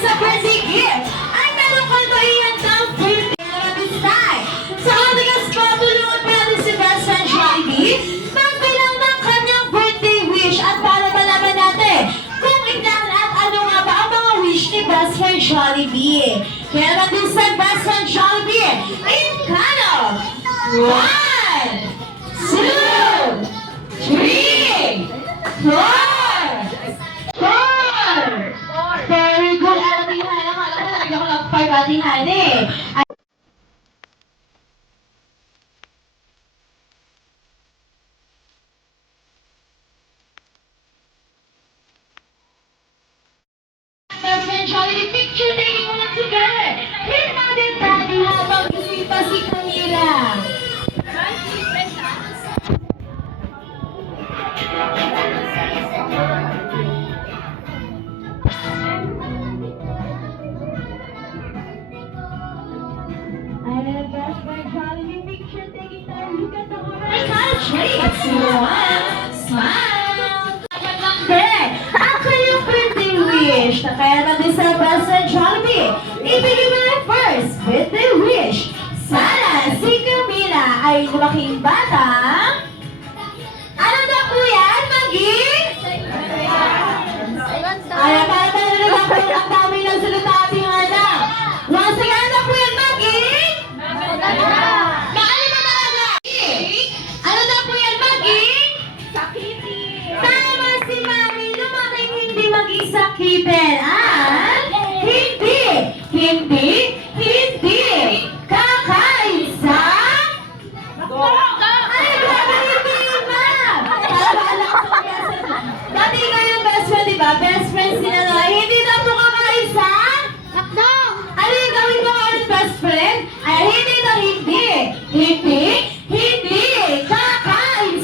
sa birthday gift. Ang nalukalbahiyan ng birthday na Bisay. Sa kanilang patulungan natin si Best Friend Jollibee, magbilang ng kanyang birthday wish at para malaman natin kung ilan at ano nga ba ang mga wish ni Best Friend Jollibee. Kaya naman din sa Best Friend Jollibee, in count of 1, 2, 3, 4. Very good. Atihan. Akala ko nalagyan ko ng 5 atihan eh. Jollibee picture taking once again. Here natin tayo habang bisita si Camila. Best Friend Jollibee picture taking tayo. Look at the heart. Smile. Ako yung birthday wish na kaya natin sa Best Friend Jollibee. Ibigay mo na first birthday wish. Sana si Camila ay lumaking batang ano na po yan? Maging? Ay, para naman po ang dami ng salita ating anak. Once again, ano po yan? Maging? Maano na talaga? Ano na po yan? Maging? Tama si Mami, lumaking hindi maging sakitin. At hindi kakain sa ay, grabe hindi, ma'am. Para alam ko yan. Dati nga yung best friend, diba? Best friend sila na. Hindi na po kakain sa ano yung gawin ko nga best friend? Ay, hindi kakain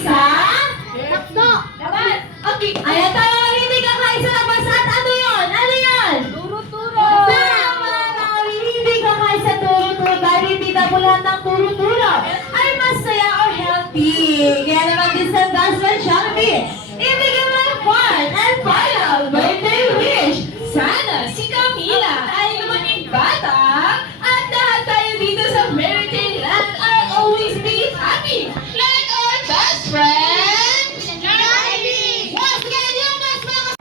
sa ay, tama, hindi kakain sa labas. At ano yun? Ano yun? Tama, Mami, hindi kakain sa turo-turo dahil hindi na po lahat ng turo-turo ay masaya or healthy. Kaya naman din sa Best Friend Jollibee, ibigay mo ang fourth and final birthday wish. Sana si Camila ay lumaking bata at lahat tayo dito sa Meritage Land are always be happy like our best friend Jollibee. Once again, yung mas mga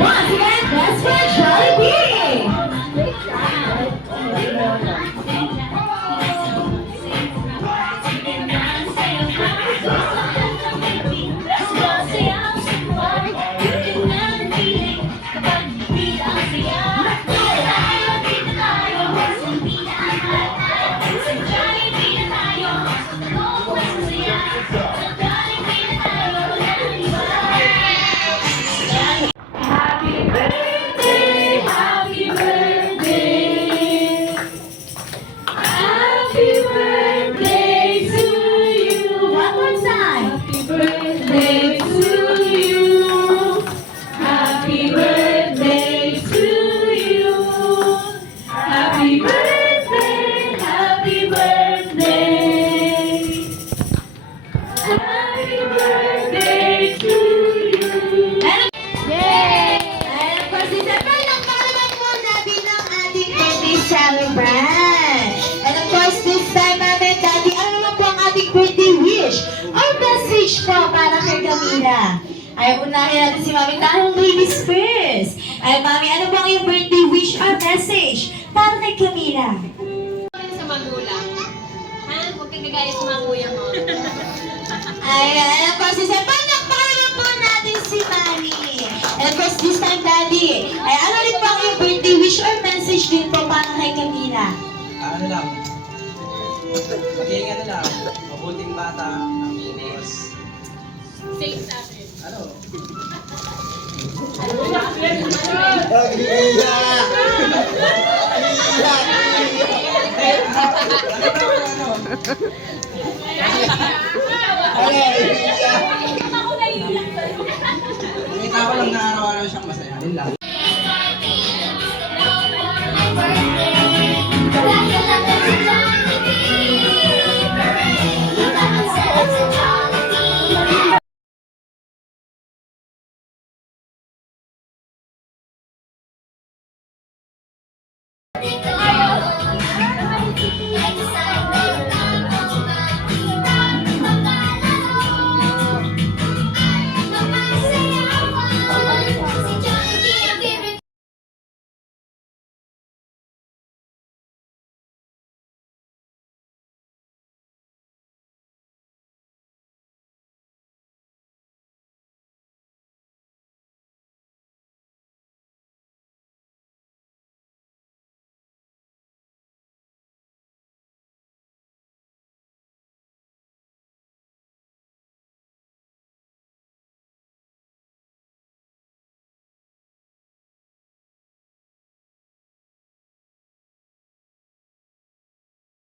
once again, Best Friend Jollibee. Celebrant. And of course, this time namin, Daddy, ano naman po ang ating birthday wish or message po para kay Camila? Ay, unahin natin si Mami dahil ladies first. Ay, Mami, ano po ang iyong birthday wish or message para kay Camila? Sa magulang. Ha? Huwag kang gagaya sa mga kuya mo. Ay, and of course, palakpakan po natin si Mami. And of course, this time, Daddy, ay ano rin po ang iyong birthday wish or message din po para kay Camila? Ano lang, maging ano lang, mabuting bata, amigos. Safe sa akin. Ano? Ay,